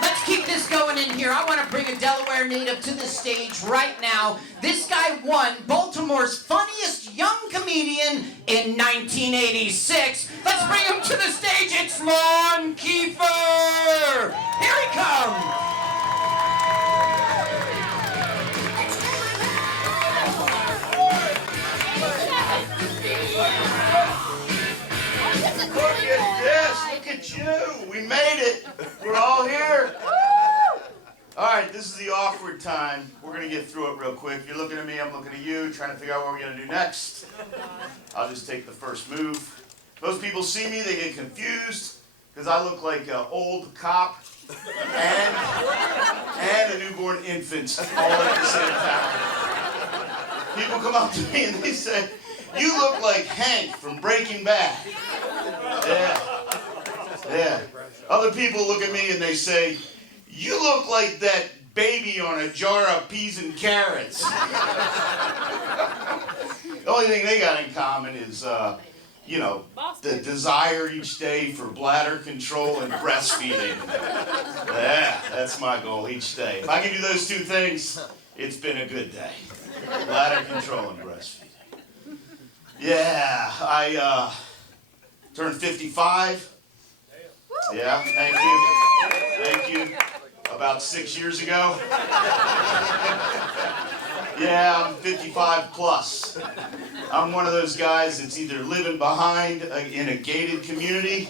Let's keep this going in here. I want to bring a Delaware native to the stage right now. This guy won Baltimore's funniest young comedian in 1986. Let's bring him to the stage. It's Lon Kiefer. Here he comes. Look at this. Look at you. We made it. We're all here. All right, this is the awkward time. We're going to get through it real quick. You're looking at me, I'm looking at you, trying to figure out what we're going to do next. I'll just take the first move. Most people see me, they get confused, because I look like an old cop and a newborn infant all at the same time. People come up to me and they say, "You look like Hank from Breaking Bad." Yeah. Other people look at me and they say, "You look like that baby on a jar of peas and carrots." The only thing they got in common is, the desire each day for bladder control and breastfeeding. Yeah, that's my goal each day. If I can do those two things, it's been a good day. Bladder control and breastfeeding. Yeah, I turned 55. Yeah, thank you. About 6 years ago. Yeah, I'm 55 plus. I'm one of those guys that's either living behind in a gated community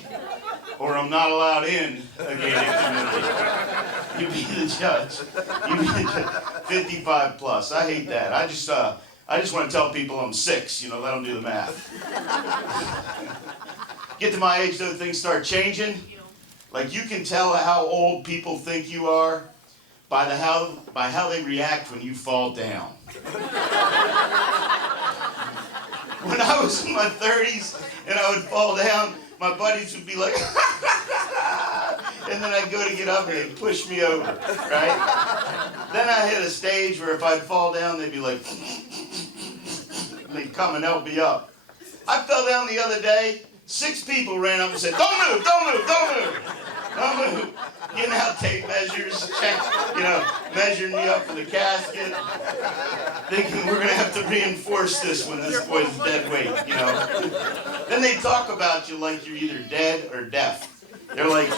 or I'm not allowed in a gated community. You be the judge. 55 plus. I hate that. I just want to tell people I'm 6, let them do the math. Get to my age though, things start changing. Like you can tell how old people think you are by how they react when you fall down. When I was in my 30s and I would fall down, my buddies would be like, and then I'd go to get up and they'd push me over, right? Then I hit a stage where if I'd fall down, they'd be like, and they'd come and help me up. I fell down the other day, 6 people ran up and said, "Don't move, don't move, don't move. Don't move." Getting out tape measures, measuring me up for the casket, thinking we're going to have to reinforce this when this boy's dead weight, Then they talk about you like you're either dead or deaf. They're like,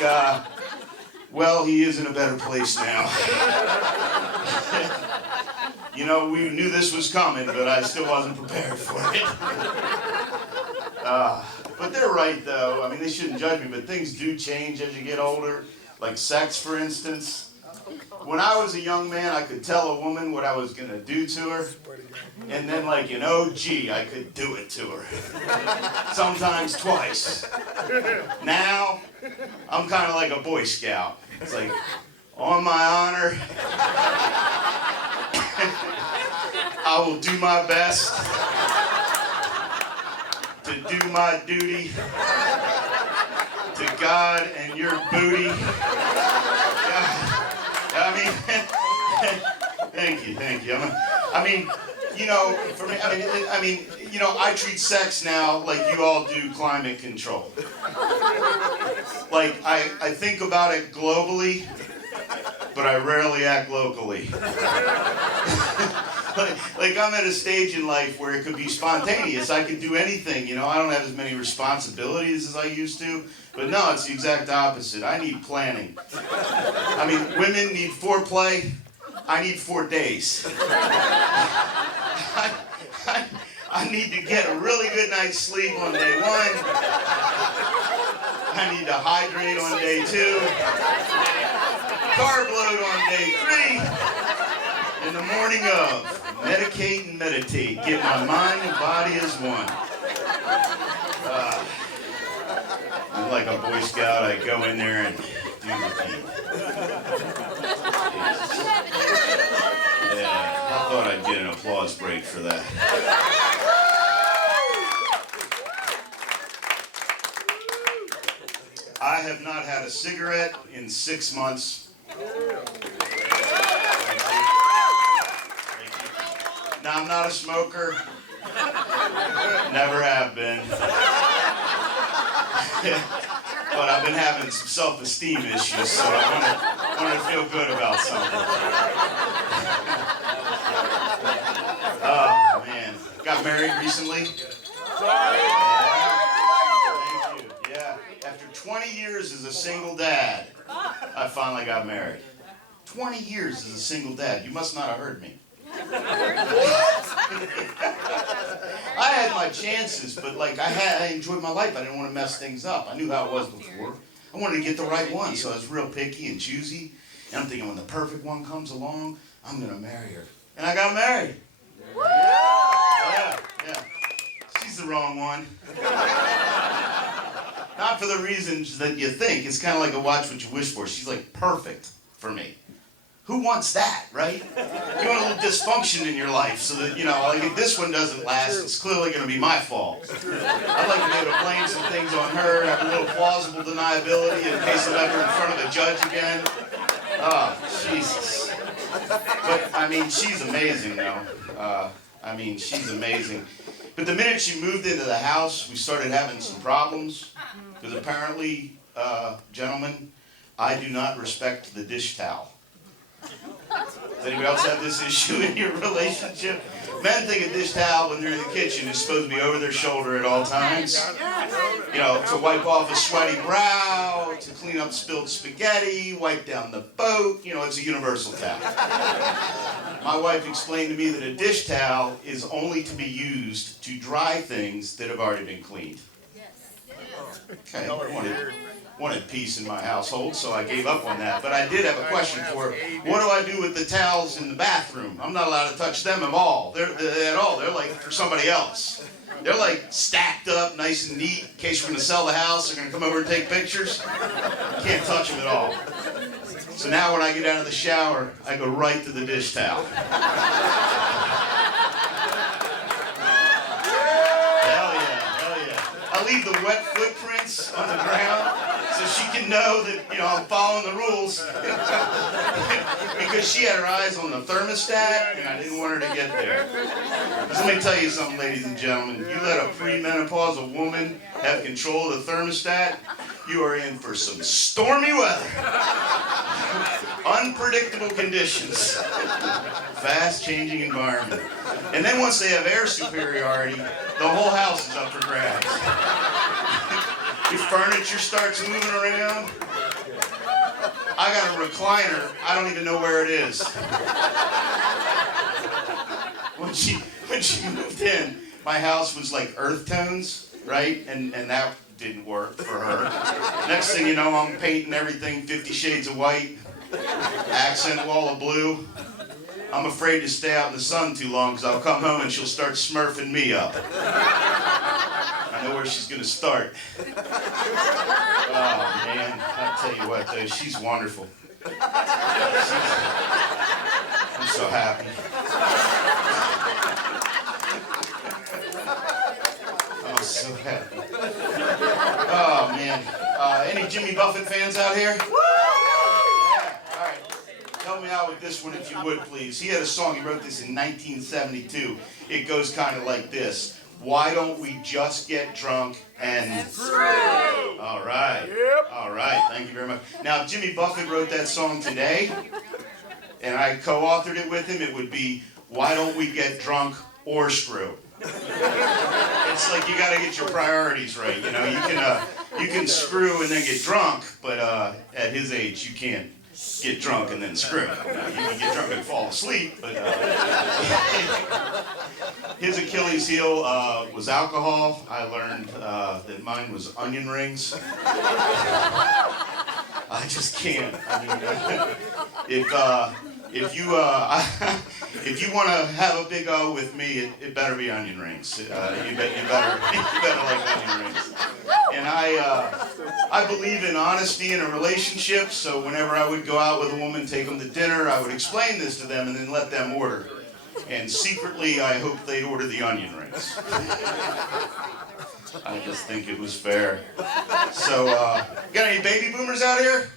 well, he is in a better place now. We knew this was coming, but I still wasn't prepared for it. But they're right, though. I mean, they shouldn't judge me, but things do change as you get older. Like sex, for instance. When I was a young man, I could tell a woman what I was going to do to her. And then, like an OG, I could do it to her. Sometimes twice. Now, I'm kind of like a Boy Scout. It's like, on my honor, I will do my best to do my duty to God and your booty. Thank you. For me, I treat sex now like you all do climate control. Like, I think about it globally, but I rarely act locally. Like I'm at a stage in life where it could be spontaneous. I could do anything, I don't have as many responsibilities as I used to. But no, it's the exact opposite. I need planning. Women need foreplay. I need 4 days. I need to get a really good night's sleep on day 1. I need to hydrate on day 2. Carb load on day 3. In the morning of, medicate and meditate. Get my mind and body as one. I'm like a Boy Scout. I go in there and do the deed. Yeah, I thought I'd get an applause break for that. I have not had a cigarette in 6 months. Now, I'm not a smoker. Never have been. but I've been having some self-esteem issues, so I want to feel good about something. Oh, man. Got married recently? Yeah. Thank you. Yeah. After 20 years as a single dad, I finally got married. 20 years as a single dad. You must not have heard me. I had my chances, but like I enjoyed my life. I didn't want to mess things up. I knew how it was before. I wanted to get the right one, so I was real picky and choosy. And I'm thinking when the perfect one comes along, I'm gonna marry her. And I got married. Yeah. She's the wrong one. Not for the reasons that you think. It's kind of like a watch what you wish for. She's like perfect for me. Who wants that, right? You want a little dysfunction in your life so that, you know, like if this one doesn't last, it's clearly going to be my fault. I'd like to be able to blame some things on her, have a little plausible deniability in case I'm ever in front of a judge again. Oh, Jesus. But, I mean, she's amazing, though. She's amazing. But the minute she moved into the house, we started having some problems. Because apparently, gentlemen, I do not respect the dish towel. Does anybody else have this issue in your relationship? Men think a dish towel when they're in the kitchen is supposed to be over their shoulder at all times. You know, to wipe off a sweaty brow, to clean up spilled spaghetti, wipe down the boat. You know, it's a universal towel. My wife explained to me that a dish towel is only to be used to dry things that have already been cleaned. Okay, wanted peace in my household, so I gave up on that. But I did have a question for her. What do I do with the towels in the bathroom? I'm not allowed to touch them at all. They're like for somebody else. They're like stacked up, nice and neat. In case we're going to sell the house, they're going to come over and take pictures. Can't touch them at all. So now when I get out of the shower, I go right to the dish towel. I leave the wet footprints on the ground so she can know that, you know, I'm following the rules. Because she had her eyes on the thermostat, and I didn't want her to get there. Because let me tell you something, ladies and gentlemen. You let a premenopausal woman have control of the thermostat, you are in for some stormy weather. Unpredictable conditions. Fast-changing environment. And then once they have air superiority, the whole house is up for grabs. Your furniture starts moving around. I got a recliner. I don't even know where it is. When she moved in, my house was like earth tones, right? And that didn't work for her. Next thing you know, I'm painting everything 50 shades of white, accent wall of blue. I'm afraid to stay out in the sun too long because I'll come home and she'll start smurfing me up. I know where she's going to start. Oh, man. I'll tell you what, though. She's wonderful. I'm so happy. I'm so happy. Oh, man. Any Jimmy Buffett fans out here? Help me out with this one if you would, please. He had a song, he wrote this in 1972. It goes kind of like this. Why don't we just get drunk and screw? All right. Yep. All right. Thank you very much. Now, if Jimmy Buffett wrote that song today, and I co-authored it with him, it would be, why don't we get drunk or screw? It's like you got to get your priorities right. You know, you can screw and then get drunk, but at his age, you can't get drunk and then screw. You can get drunk and fall asleep, but his Achilles heel was alcohol. I learned that mine was onion rings. I just can't. I mean, if you want to have a big O with me, it better be onion rings. You better like onion rings. And I believe in honesty in a relationship, so whenever I would go out with a woman, take them to dinner, I would explain this to them and then let them order. And secretly, I hope they'd order the onion rings. I just think it was fair. So, got any baby boomers out here?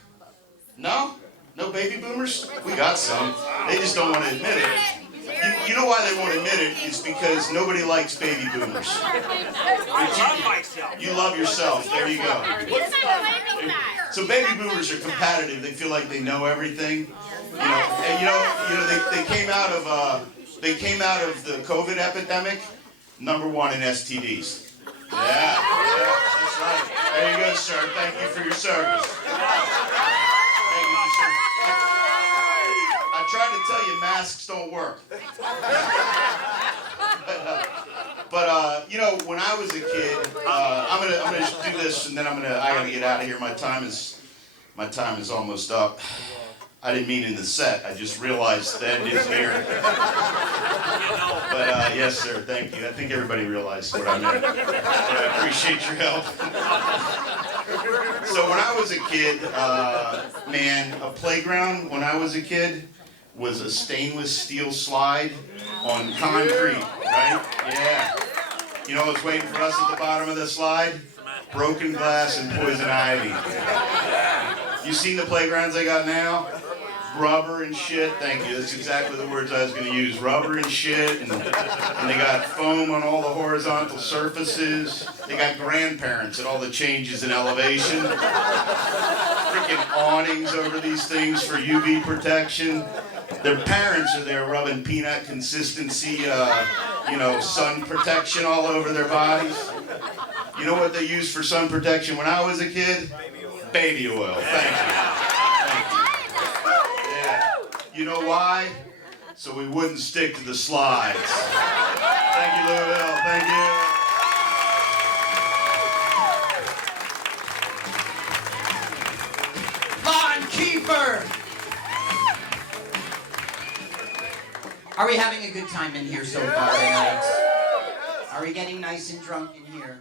No? No baby boomers? We got some. They just don't want to admit it. You know why they won't admit it? It's because nobody likes baby boomers. I love myself. You love yourself. There you go. So baby boomers are competitive. They feel like they know everything. You know, and they came out of the COVID epidemic, #1 in STDs. Yeah, that's right. There you go, sir. Thank you for your service. Thank you for service. I tried to tell you masks don't work. But you know, when I was a kid, I'm gonna do this, and then I gotta get out of here. My time is almost up. I didn't mean in the set. I just realized the end is here. But yes, sir. Thank you. I think everybody realized what I meant. But I appreciate your help. So when I was a kid, man, a playground when I was a kid was a stainless steel slide on concrete, right? Yeah. You know what's waiting for us at the bottom of the slide? Broken glass and poison ivy. You seen the playgrounds I got now? Rubber and shit. Thank you. That's exactly the words I was going to use. Rubber and shit, and they got foam on all the horizontal surfaces. They got grandparents at all the changes in elevation. Freaking awnings over these things for UV protection. Their parents are there rubbing peanut consistency, sun protection all over their bodies. You know what they used for sun protection when I was a kid? Baby oil. Thank you. You know why? So we wouldn't stick to the slides. Thank you, Louisville. Thank you. Von Kiefer! Are we having a good time in here so far tonight? Are we getting nice and drunk in here?